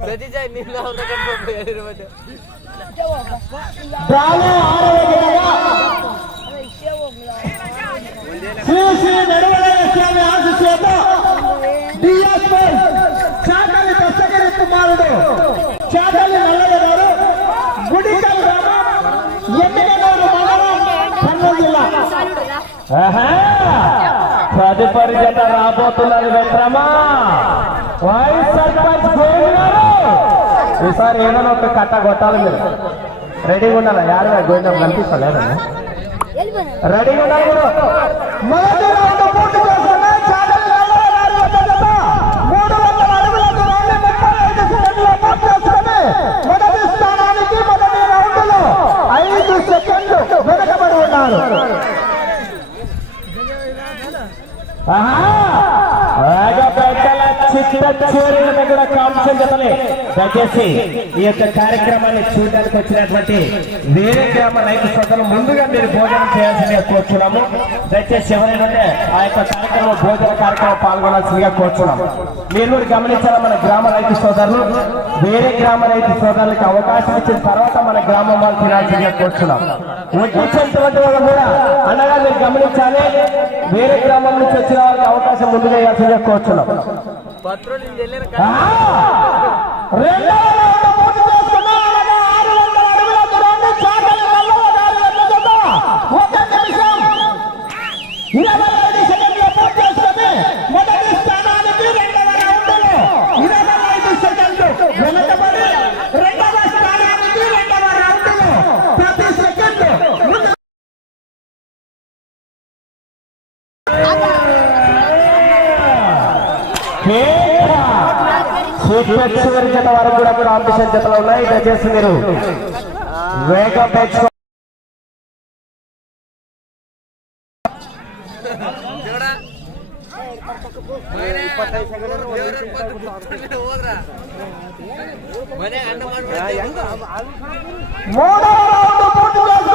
ಸತೀಶ ನಿನ್ನ ಅವ್ರನ್ನ ಕರ್ಕೊಂಡು ಹೋಗಿರ್ಬೋದು తదుపరి జత రాబోతున్నది వెంట్రమా వైస్ సర్పంచ్ ఈసారి ఏదైనా ఒక కట్ట కొట్టాలి మీరు. రెడీగా ఉండాలి? యారు గోవిందం కనిపిస్తలేదు రెడీగా ఉండాలి మొదటి రౌండ్ పూర్తి మూడు వందల అడుగుల దూరాన్ని ముప్పై ఐదు పూర్తి చేసుకుని మొదటి స్థానానికి మొదటి రౌండ్లో ఐదు సెకండ్లు వెనకబడి ఉన్నారు. 啊哈。దయచేసి ఈ యొక్క కార్యక్రమాన్ని చూడడానికి వచ్చినటువంటి వేరే గ్రామ రైతు సోదరులు ముందుగా మీరు భోజనం చేయాల్సిందిగా కోరుచున్నాము. దయచేసి ఎవరైనా ఆ యొక్క కార్యక్రమం భోజన కార్యక్రమం పాల్గొనాల్సిందిగా కోరుచున్నాము. మీరు కూడా గమనించాలా మన గ్రామ రైతు సోదరులు? వేరే గ్రామ రైతు సోదరులకు అవకాశం ఇచ్చిన తర్వాత మన గ్రామం వాళ్ళు తినాల్సిందిగా కోరుచున్నాం వచ్చేటువంటి వాళ్ళు కూడా అనగా మీరు గమనించాలి. వేరే గ్రామం నుంచి వచ్చిన వాళ్ళకి అవకాశం ముందుగా ఇవ్వాల్సిందిగా కోరుచున్నాం పత్రులు వెళ్ళారు సూపర్ చివరి జత వరకు కూడా కాంపిటీషన్ జతలో ఉన్నాయి దయచేసి మీరు వేగం మూడవ రౌండ్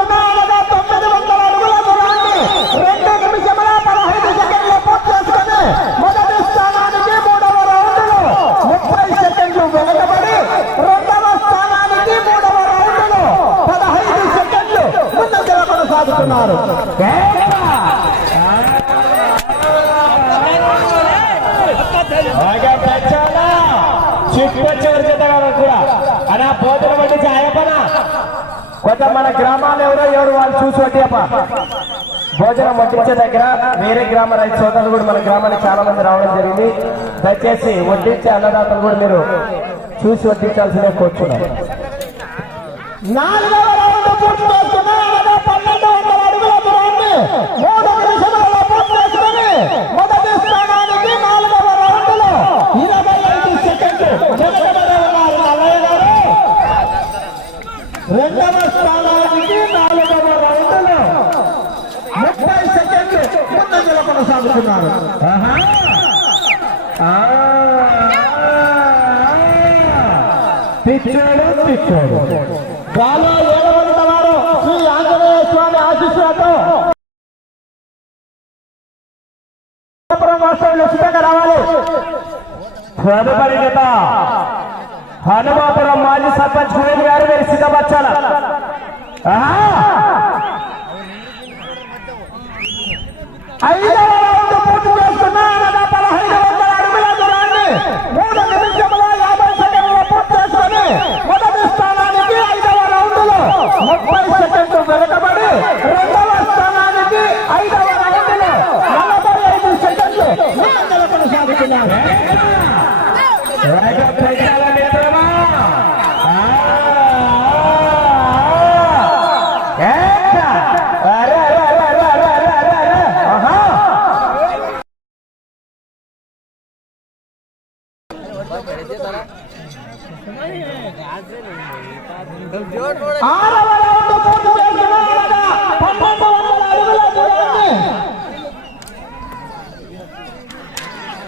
జత కూడా. కొంత మన గ్రామాలు ఎవరో ఎవరు వాళ్ళు చూసి వడ్డీయప్ప భోజనం వడ్డించే దగ్గర వేరే గ్రామ రైతు సోదరులు కూడా మన గ్రామానికి చాలా మంది రావడం జరిగింది. దయచేసి వడ్డించే అన్నదాతలు కూడా మీరు చూసి వడ్డించాల్సిందే కోరుచున్నారు నాలుగవ రౌండ్ పూర్తి చేసుకున్నా. అనగా రెండవ స్థానానికి నాలుగవ రౌండ్లో ముప్పై సెకండ్లు ముందంజలో కొనసాగుతున్నారు ఆహా. ఆ, తిట్టాడు తదుపరి జత హనుమాపురం మాజీ సర్పంచ్ గోవింద్ గారు మీరు సిద్ధపరచాల. ఐదవ రౌండ్ పూర్తి చేసుకున్నా పదహైదు వందల అడుగుల దూరాన్ని మూడు నిమిషముల యాభై పూర్తి చేసుకుని మొదటి స్థానానికి ఐదవ రౌండ్లో ముప్పై సెకండ్లు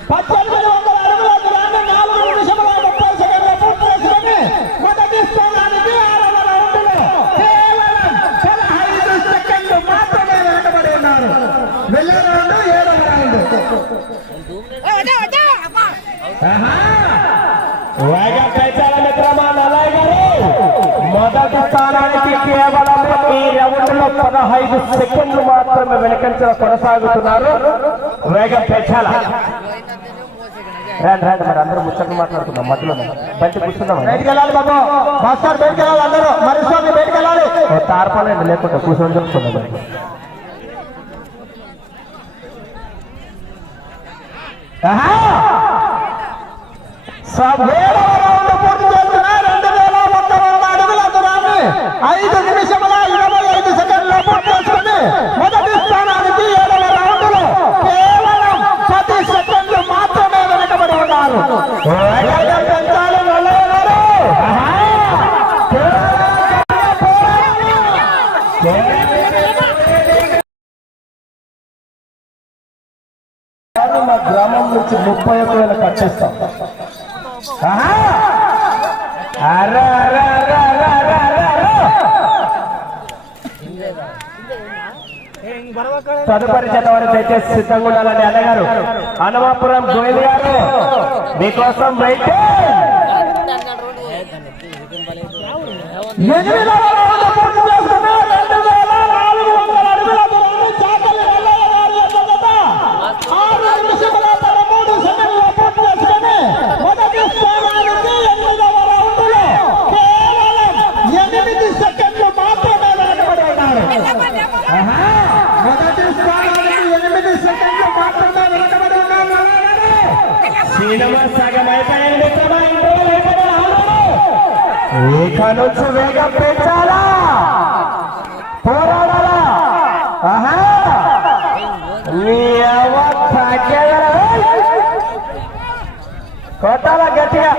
Papa! పదహైదు సెకండ్లు మాత్రమే వెనకంచలో కొనసాగుతున్నారు. వేగం పెంచాల? రండి రండి మరి అందరూ ముచ్చట్లు మాట్లాడుతున్నాం మధ్యలో బయట కూర్చున్నాం బయటికి వెళ్ళాలి బాబు. మాస్టర్ బయటికి వెళ్ళాలి అందరూ. మరి స్వామి బయటికి వెళ్ళాలి. తారపడండి లేకుండా కూర్చొని పూర్తి చేస్తున్న రెండు వేల వంద అడుగుల దూరాన్ని. ఐదు నిమిషముల మొదటి స్థానానికి ఏడవ రౌండ్లో కేవలం పది సెకండ్లు మాత్రమే వెనకబడి ఉన్నారు. మా గ్రామం నుంచి ముప్పై ఒక్క వేల కట్టేస్తాం ఆహా! అరే, అరే, అరే, అరే, అరే, అరే, తదుపరి జత వారు దయచేసి సిద్ధంగా ఉండాలని అన్నగారు. అనమాపురం గోయల్ గారు మీకోసం వెయిట్ ఎనిమిదవ రౌండ్ పూర్తి చేసుకున్న రెండు వేల నాలుగు వందల అడుగుల దూరాన్ని చాకలి ఎల్లయ్య గారి యొక్క జత ఆరు నిమిషముల పదమూడు సెకండ్ల పూర్తి చేసుకుని మొదటి స్థానానికి ఎనిమిదవ రౌండ్లో కేవలం ఎనిమిది సెకండ్లు మాత్రమే వెనకబడి ఉన్నారు ఆహా! మొదటి స్థానానికి ఎనిమిది సెకండ్లు మాత్రమే వెనకబడి ఉన్నారు సినిమా సగం అయిపోయింది మిత్రమా ఇంట్లో అయిపోయిన ఇక నుంచి వేగం పెంచాలా పోరాడాలా ఆహా నీ అవ్వ తగ్గదరా? కొట్టాల గట్టిగా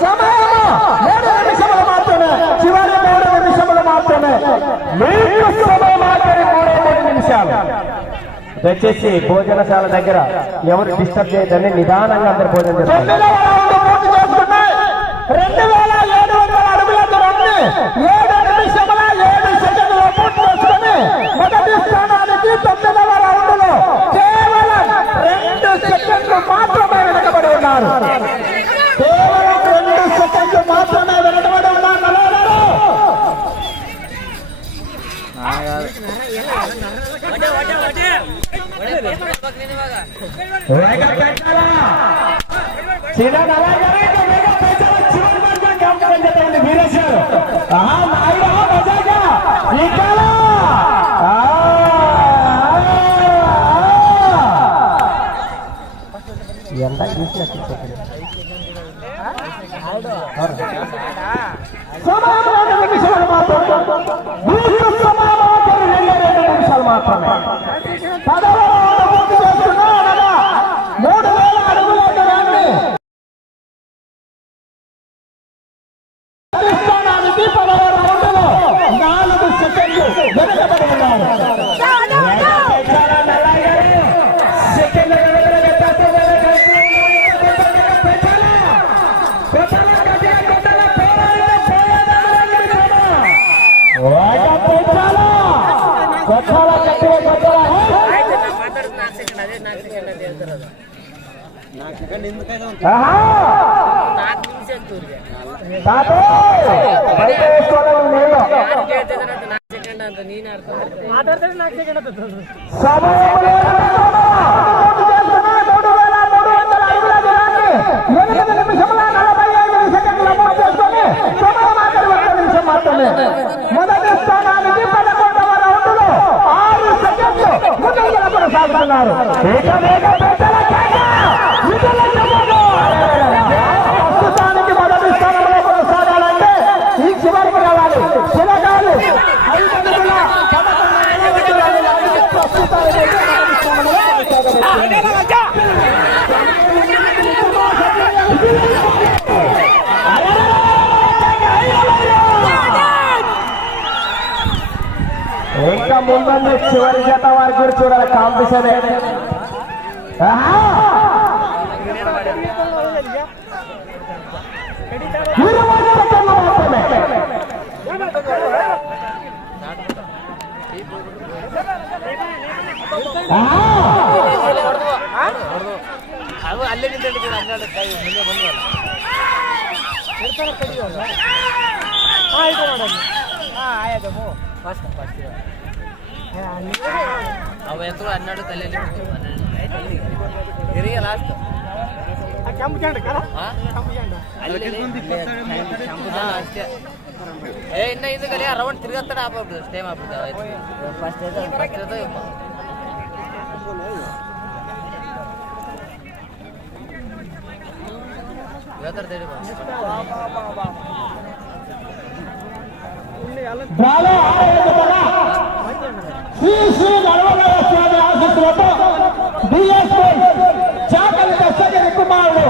సమయము మూడు నిమిషములు మాత్రమే చివరి మూడు నిమిషములు మాత్రమే మీకు సమయం ఆఖరి మూడే మూడు నిమిషాలు దయచేసి భోజనశాల దగ్గర ఎవరు డిస్టర్బ్ చేయొద్దని నిదానంగా అందరు భోజనం చేస్తారు. రెండు వేల ఏడు వందల అడుగుల దూరాన్ని ఏడు నిమిషముల ఏడు సెకండ్ల పూర్తి చేసుకుని మొదటి స్థానానికి తొమ్మిదవ రౌండ్లో కేవలం రెండు సెకండ్లు మాత్రమే వెనకబడి ఉన్నారు కేవలం రెండు సెకండ్లు మాత్రమే వెనకబడి ఉన్నారు నలభై వేగం పెట్టాలా చిన్న నలగరే వేగం పెట్టాలా చివరి వరకు గమనించండి చెప్పండి వీరేశ్వర్ ఆహా నాయుడు మజాగా ఇకాలా ఎంత చూసినట్టు సమయం రెండు తాతయ్య, బయట వేసుకోవడం నీళ్ళు. మొదటి స్థానానికి పదకొండవ రౌండ్లో ఆరు సెకండ్లు ముందంజల కొనసాగుతున్నారు ఇక ఇంకా ముందు చివరి జత వారి కూడా చూడాలి. కాంపిటీషన్ ಅಲ್ಲೇ ನಿಂತಿರ್ತೀವಿ ಹನ್ನೆರಡು ಕೈ ಮುಂದೆ ಬಂದ್ವಲ್ಲ? ಇರ್ತಾರೆ ಕಡಿಯೋಲ್ಲ ಹಾಂ ಇದು ನೋಡೋದು ಹಾಂ ಆಯ್ತು ಫಸ್ಟ್ ಫಸ್ಟ್ ಅವ ಎತ್ತರು ಹನ್ನೆರಡು ಕಲ್ಲಲ್ಲಿ ಹಿರಿಯ ಲಾಸ್ಟ್ ಕೆಂಪು ಜಂಡ ಅಷ್ಟೇ. ಏ ಇನ್ನ ಇದಕ್ಕೆ ರೌಂಡ್ ತಿರ್ಗತ್ತಡ ಆಗ್ಬಿಡ್ತದೆ. ಸ್ಟೇ ಮಾಡ್ಬಿಡ್ತಾವೆ ಫಸ್ಟ್ ಫಸ್ಟ್ శ్రీ శ్రీ నడవలయ స్వామి ఆశీస్సులతో డిఎస్పై చాకలి దశగిరి కుమారుడు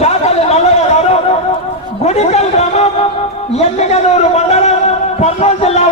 చాకలి మల్లయ్య గారు గుడికల్ గ్రామం ఎన్నికనూరు మండలం కర్నూలు జిల్లా